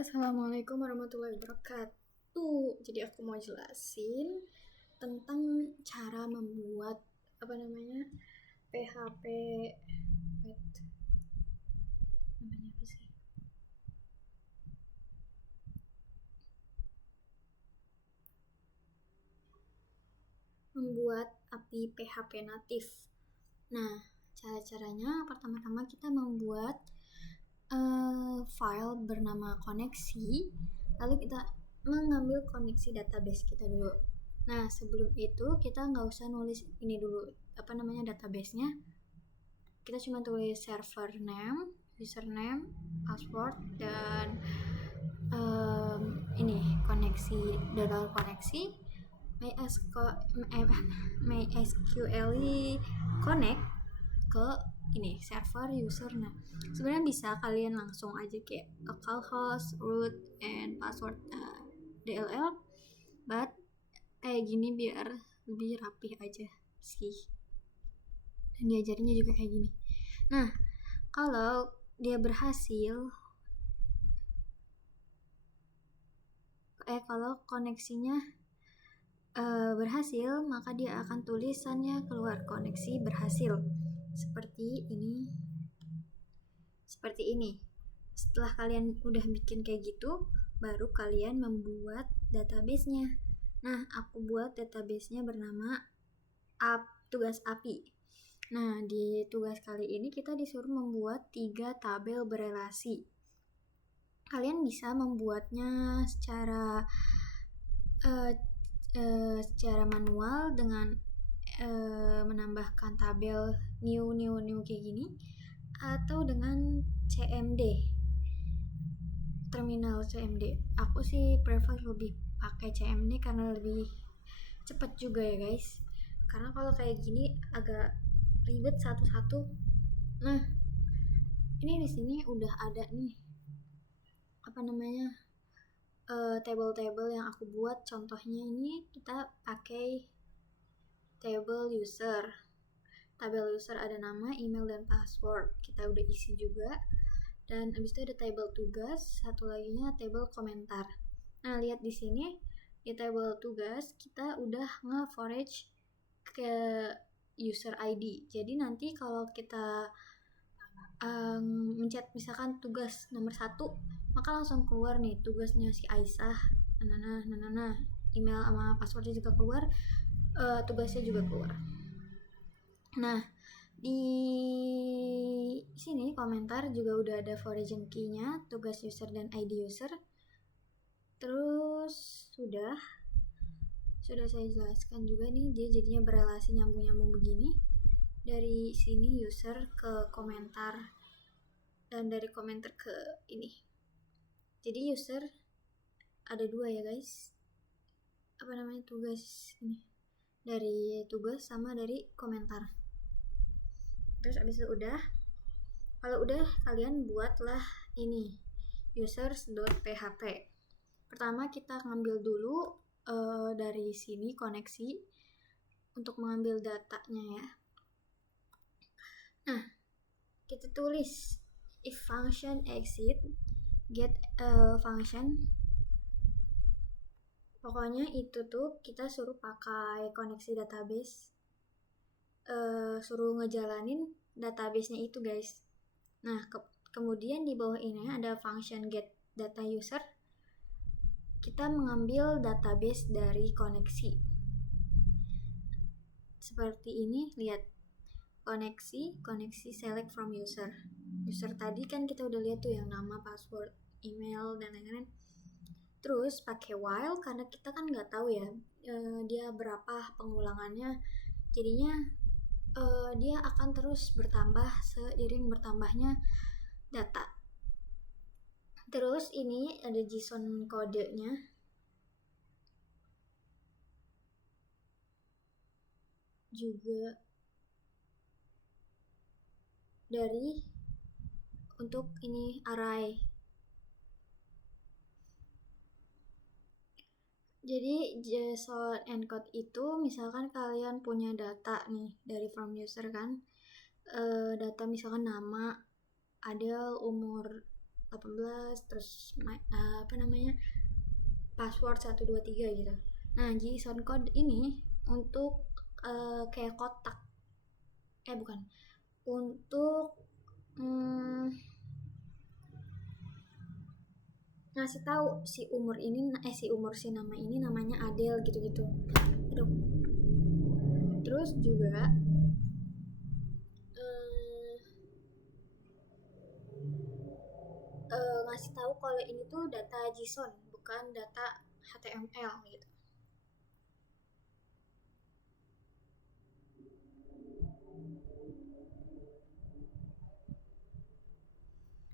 Assalamualaikum warahmatullahi wabarakatuh. Jadi aku mau jelasin tentang cara membuat PHP. Wait, namanya apa sih? Membuat API PHP natif. Nah, cara-caranya pertama-tama kita membuat file bernama koneksi, lalu kita mengambil koneksi database kita dulu. Nah, sebelum itu kita nggak usah nulis ini dulu, databasenya. Kita cuma tulis server name, username, password, dan ini koneksi, koneksi MySQL connect ke ini server user. Nah, sebenarnya bisa kalian langsung aja kayak localhost, root, and password DLL, but kayak gini biar lebih rapih aja sih, dan diajarinnya juga kayak gini. Nah, kalau dia berhasil, kalau koneksinya berhasil, maka dia akan tulisannya keluar koneksi berhasil seperti ini. Setelah kalian udah bikin kayak gitu, baru kalian membuat databasenya. Nah, aku buat databasenya bernama tugas API. Nah, di tugas kali ini kita disuruh membuat 3 tabel berelasi. Kalian bisa membuatnya secara manual dengan menambahkan tabel new kayak gini, atau dengan CMD, terminal CMD. Aku sih prefer lebih pakai CMD karena lebih cepat juga ya guys, karena kalau kayak gini agak ribet satu-satu. Nah, ini di sini udah ada nih table-table yang aku buat. Contohnya ini kita pakai table user. Tabel user ada nama, email, dan password. Kita udah isi juga. Dan abis itu ada table tugas, satu laginya table komentar. Nah, lihat di sini di table tugas kita udah nge-forage ke user ID. Jadi nanti kalau kita mencet misalkan tugas nomor 1, maka langsung keluar nih tugasnya si Aisyah, email sama passwordnya juga keluar, tugasnya juga keluar. Nah, di sini komentar juga udah ada origin key-nya, tugas user dan ID user. Terus sudah saya jelaskan juga nih, dia jadinya berelasi nyambung begini. Dari sini user ke komentar, dan dari komentar ke ini. Jadi user ada 2 ya guys. Tugas ini. Dari tugas sama dari komentar. Terus abis itu kalau udah kalian buatlah ini users.php. Pertama kita ngambil dulu dari sini koneksi untuk mengambil datanya ya. Nah, kita tulis if function exit get function. Pokoknya itu tuh kita suruh pakai koneksi database, suruh ngejalanin databasenya itu guys. Nah, kemudian di bawah ini ada function get data user. Kita mengambil database dari koneksi. Seperti ini, lihat. Koneksi select from user. User tadi kan kita udah lihat tuh yang nama, password, email, dan lain-lain. Terus pakai while karena kita kan nggak tahu ya dia berapa pengulangannya. Jadinya dia akan terus bertambah seiring bertambahnya data. Terus ini ada JSON kodenya. Juga dari untuk ini array. Jadi JSON encode itu misalkan kalian punya data nih dari from user kan, data misalkan nama, Adel, umur 18 terus password 123 gitu. Nah, JSON code ini untuk kayak kotak. Bukan. Untuk ngasih tahu si nama ini namanya Adele gitu-gitu. Aduh. Terus juga ngasih tahu kalau ini tuh data JSON bukan data HTML gitu.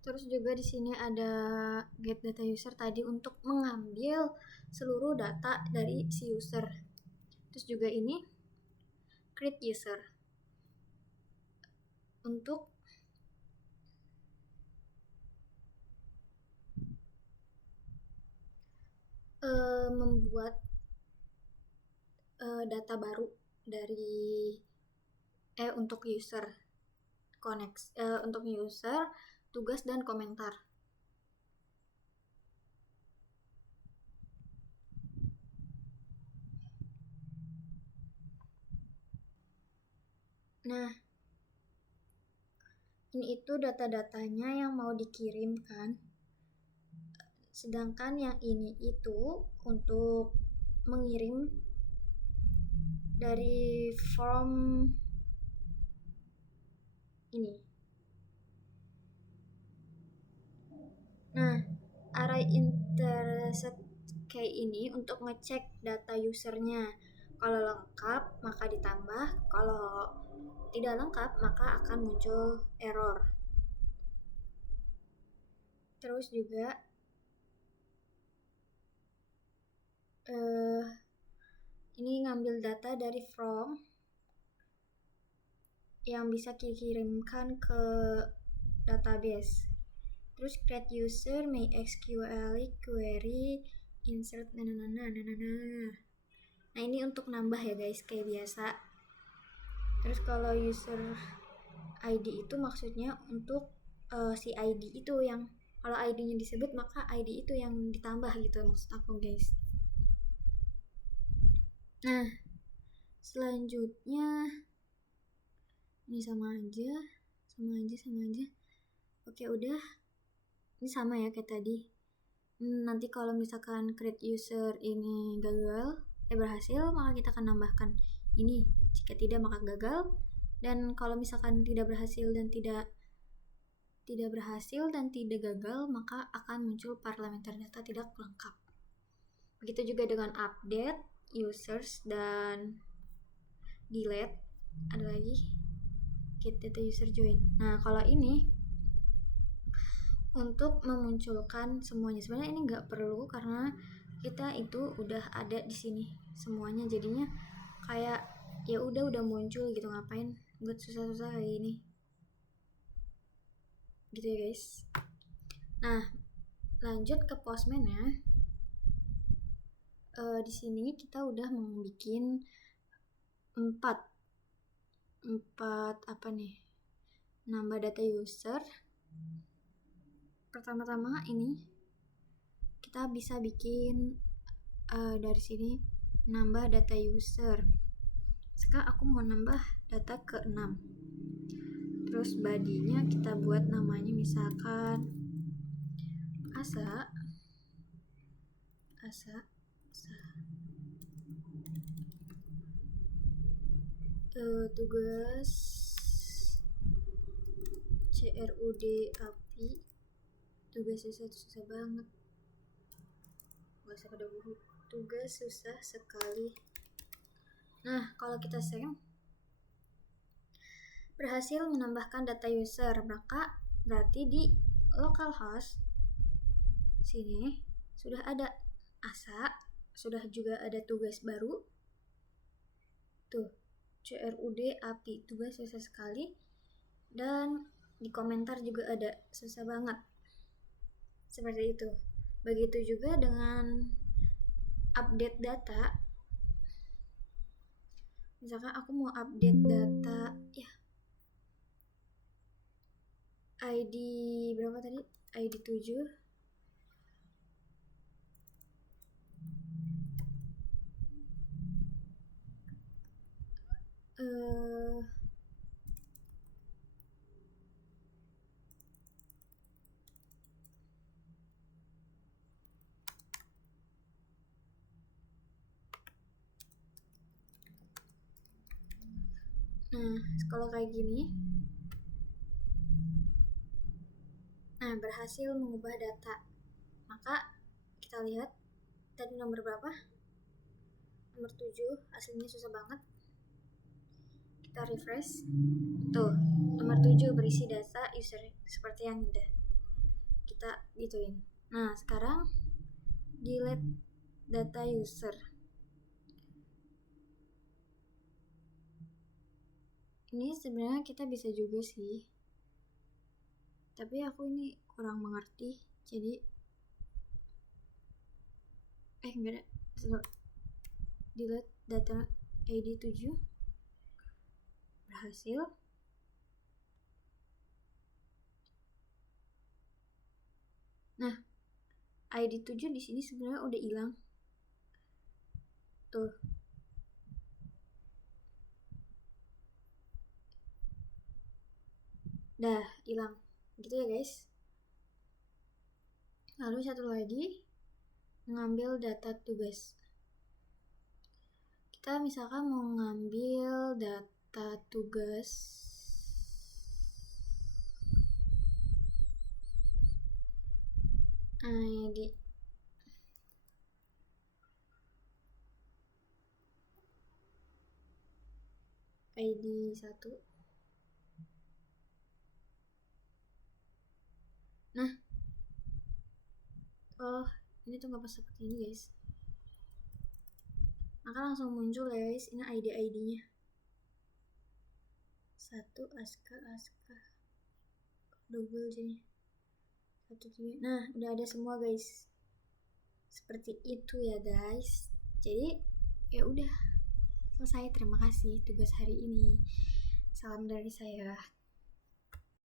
Terus juga di sini ada get data user tadi untuk mengambil seluruh data dari si user. Terus juga ini create user untuk membuat data baru dari untuk user untuk user, tugas dan komentar. Nah, ini itu data-datanya yang mau dikirimkan. Sedangkan yang ini itu untuk mengirim dari form ini. Nah, array intersect kayak ini untuk ngecek data usernya. Kalau lengkap maka ditambah, kalau tidak lengkap maka akan muncul error. Terus juga ini ngambil data dari from yang bisa dikirimkan ke database. Terus create user may SQL query insert Nah, ini untuk nambah ya guys, kayak biasa. Terus kalau user ID itu maksudnya untuk si ID itu yang kalau ID-nya disebut maka ID itu yang ditambah gitu maksud aku guys. Nah, selanjutnya ini sama aja. Oke, udah. Ini sama ya kayak tadi. Nanti kalau misalkan create user ini berhasil, maka kita akan nambahkan ini. Jika tidak maka gagal. Dan kalau misalkan tidak berhasil dan tidak gagal, maka akan muncul parameter data tidak lengkap. Begitu juga dengan update, users, dan delete. Ada lagi get data user join. Nah, kalau ini untuk memunculkan semuanya. Sebenarnya ini nggak perlu karena kita itu udah ada di sini semuanya. Jadinya kayak ya udah muncul gitu, ngapain buat susah-susah kayak ini. Gitu ya guys. Nah, lanjut ke Postman ya. Di sini kita udah membuat 4 apa nih? Nambah data user. Pertama-tama ini kita bisa bikin dari sini nambah data user. Sekarang aku mau nambah data ke 6. Terus body-nya kita buat namanya misalkan Asa tugas CRUD API. Tugasnya susah banget, gak usah pada buku, tugas susah sekali. Nah, kalau kita save berhasil menambahkan data user, maka berarti di localhost sini sudah ada Asa, sudah juga ada tugas baru tuh, CRUD API, tugas susah sekali. Dan di komentar juga ada, susah banget. Seperti itu. Begitu juga dengan update data. Misalkan aku mau update data ID berapa tadi? ID 7. Nah, kalau kayak gini, nah berhasil mengubah data. Maka kita lihat tadi nomor berapa? Nomor 7, aslinya susah banget. Kita refresh. Tuh, nomor 7 berisi data user seperti yang udah kita gituin. Nah, sekarang delete data user. Ini sebenarnya kita bisa juga sih, tapi aku ini kurang mengerti, jadi enggak ada. Delete data ID 7 berhasil. Nah, ID 7 di sini sebenarnya udah hilang. Tuh. Dah hilang. Gitu ya, guys. Lalu satu lagi, mengambil data tugas. Kita misalkan mau ngambil data tugas ID ID 1. Nah, oh ini tuh nggak pas seperti ini, guys. Maka langsung muncul, guys, ini ID-nya 1 aska double jadi 1. Nah, udah ada semua, guys. Seperti itu ya, guys. Jadi ya udah selesai. Terima kasih tugas hari ini. Salam dari saya.